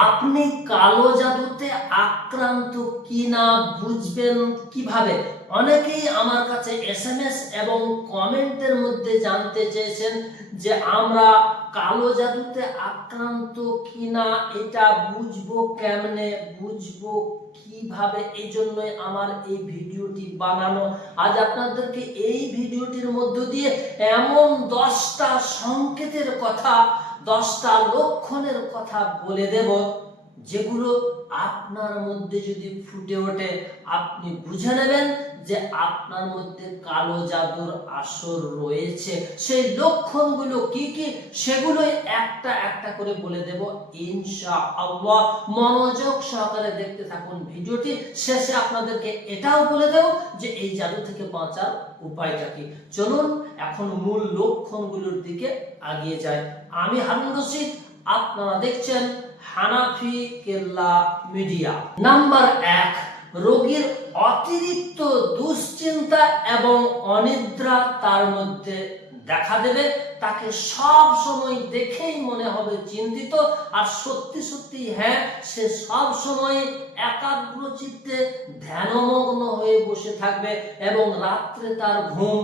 আপনি কালো জাদুতে আক্রান্ত কিনা বুঝবেন কিভাবে? অনেকেই আমার কাছে এসএমএস এবং কমেন্টের মধ্যে জানতে চেয়েছেন যে আমরা কালো জাদুতে আক্রান্ত কিনা এটা বুঝবো কেমনে, বুঝবো কিভাবে? এই জন্যই আমার এই ভিডিওটি বানানো। আজ আপনাদেরকে এই ভিডিওটির মধ্য দিয়ে এমন 10টা সংকেতের কথা, 10টা লক্ষণের কথা বলে দেব, যেগুলো আপনার মধ্যে যদি ফুটে ওঠে আপনি বুঝে নেবেন যে আপনার মধ্যে কালো জাদুর আসর রয়েছে। সেই লক্ষণগুলো কি কি সেগুলোই একটা একটা করে বলে দেব ইনশাআল্লাহ। মনোযোগ সহকারে দেখতে থাকুন ভিডিওটি। শেষে আপনাদেরকে এটাও বলে দেব যে এই জাদু থেকে বাঁচার উপায়টা কি। চলুন এখন মূল লক্ষণগুলোর দিকে এগিয়ে যাই। আমি হারুন রশিদ, আপনারা দেখছেন হানাফি কেল্লা মিডিয়া। নাম্বার 1, রোগীর অতিরিক্ত দুশ্চিন্তা এবং অনিদ্রা তার মধ্যে দেখা দেবে। তাকে সব সময় দেখেই মনে হবে চিন্তিত, আর সত্যি সত্যি হ্যাঁ, সে সব সময় একাগ্রচিত্তে ধ্যানমগ্ন হয়ে বসে থাকবে এবং রাত্রে তার ঘুম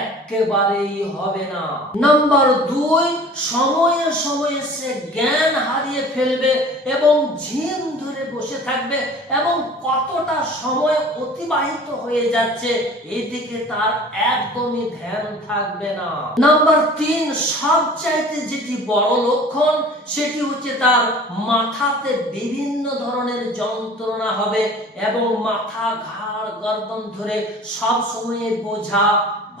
একেবারেই হবে না। নাম্বার 2, সময়ে সময়ে সে জ্ঞান হারিয়ে ফেলবে এবং ঝিম ধরে বসে থাকবে এবং কতটা সময় অতিবাহিত হয়ে যাচ্ছে এদিকে তার একদমই ধ্যান থাকবে না। নাম্বার 3, সবচাইতে যেটি বড় লক্ষণ সেটি হচ্ছে তার মাথাতে বিভিন্ন ধরনের যন্ত্রণা হবে এবং মাথা, ঘাড়, গর্দন ধরে সব সময় বোঝা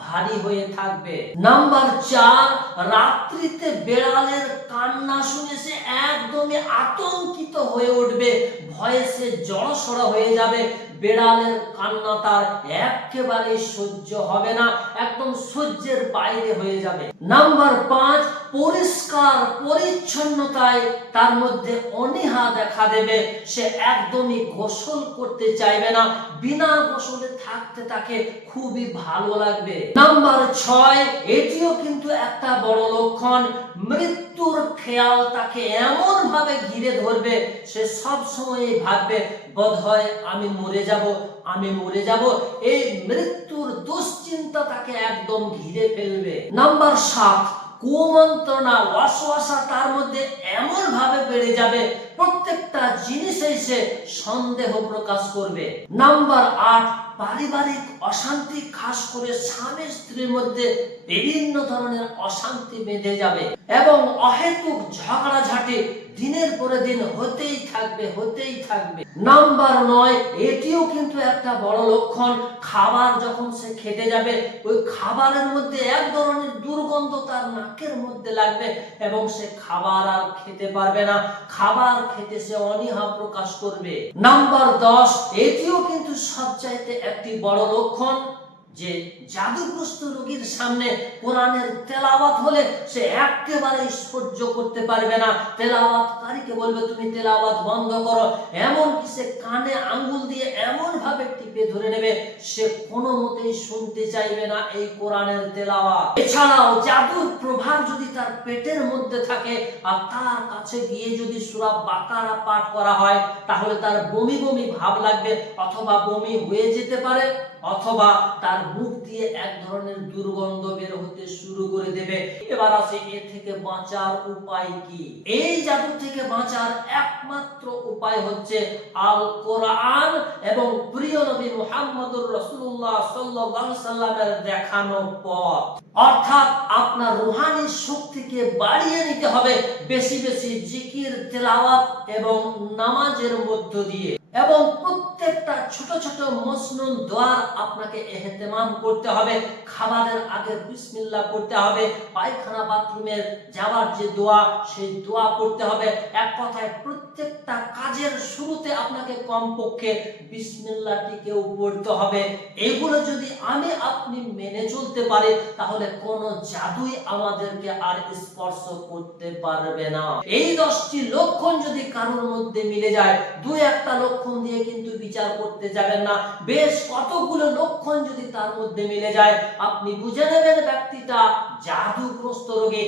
ভারী হয়ে থাকবে। নাম্বার 4, রাত্রিতে বেড়ালের কান্না শুনে সে একদমই আতঙ্কিত হয়ে উঠবে, ভয়ে সে জড়সড় হয়ে যাবে। বেড়ালের কান্না তার একেবারে সহ্য হবে না, একদম সহ্যের বাইরে হয়ে যাবে। নাম্বার 5, পরিষ্কার পরিচ্ছন্নতায় তার মধ্যে অনীহা দেখা দেবে। সে একদমই গোসল করতে চাইবে না, বিনা গোসলে থাকতে তাকে খুবই ভালো লাগবে। নাম্বার 6, এটিও কিন্তু একটা বড় লক্ষণ, মৃত্যুর খেয়াল তাকে এমন ভাবে ঘিরে ধরবে, সে সব সময় ভাববে বোধহয় আমি মরে যাব, আমি মরে যাব। এই মৃত্যুর দুশ্চিন্তা তাকে একদম ঘিরে ফেলবে। নাম্বার 7, কুমন্ত্রণা, ওয়াসওয়াসা তার মধ্যে এমন ভাবে বেড়ে যাবে, প্রত্যেকটা জিনিসেই সে সন্দেহ প্রকাশ করবে। নাম্বার 8, পারিবারিক অশান্তি, খাস করে স্বামী স্ত্রীর মধ্যে বিভিন্ন ধরনের অশান্তি বেঁধে যাবে এবং অহেতুক ঝগড়াঝাটি দিনের পরে দিন হতেই থাকবে, হতেই থাকবে। নাম্বার 9, এটিও কিন্তু একটা বড় লক্ষণ, খাবার যখন সে খেতে যাবে ওই খাবারের মধ্যে এক ধরনের দুর্গন্ধ তার নাকের মধ্যে লাগবে এবং সে খাবার আর খেতে পারবে না, খাবার খেতে সে অনীহা প্রকাশ করবে। নাম্বার 10, এটিও কিন্তু সবচাইতে একটি বড় লক্ষণ যে জাদুগ্রস্ত রোগীর সামনে কোরআনের তেলাওয়াত হলে সে একেবারেই সহ্য করতে পারবে না। তেলাওয়াতকারীকে বলবে তুমি তেলাওয়াত বন্ধ করো, এমনকি সে কানে আঙ্গুল দিয়ে এমন ভাবে টিপে ধরে নেবে, সে কোনো মতেই শুনতে চাইবে না এই কোরআনের তেলাওয়াত। এছাড়াও জাদুর প্রভাব যদি তার পেটের মধ্যে থাকে আর তার কাছে গিয়ে যদি সূরা বাকারা পাঠ করা হয় তাহলে তার বমি বমি ভাব লাগবে, অথবা বমি হয়ে যেতে পারে, অথবা তার মুখ দিয়ে এক ধরনের দুর্গন্ধ বের হতে শুরু করে দেবে। এবার আসে এ থেকে বাঁচার উপায় কি? এই জাদু থেকে বাঁচার একমাত্র উপায় হচ্ছে আল কোরআন এবং প্রিয় নবী মুহাম্মদুর রাসূলুল্লাহ সাল্লাল্লাহু আলাইহি সাল্লামের দেখানো পথ। অর্থাৎ আপনার রূহানি শক্তিকে বাড়িয়ে নিতে হবে বেশি বেশি জিকির, তেলাওয়াত এবং নামাজের মধ্য দিয়ে, এবং প্রত্যেকটা ছোট ছোট মসনুন দোয়া আপনাকে ইহতেমাম করতে হবে। খাবারের আগে বিসমিল্লাহ পড়তে হবে, পায়খানা বাথরুমের যাওয়ার যে দোয়া সেই দোয়া পড়তে হবে। এক কথায় প্রত্যেকটা কাজের শুরুতে আপনাকে কমপক্ষে বিসমিল্লাহটিকেও পড়তে হবে। এগুলো যদি আপনি মেনে চলতে পারে তাহলে কোনো জাদুই আমাদেরকে আর স্পর্শ করতে পারবে না। এই 10টি লক্ষণ যদি কারোর মধ্যে মিলে যায়, দুই একটা লক্ষণ দিয়ে কিন্তু বিচার করতে যাবেন না, বেশ কতগুলো লক্ষণ যদি তার মধ্যে মিলে যায় আপনি বুঝে নেবেন ব্যক্তিটা জাদুগ্রস্ত রোগী।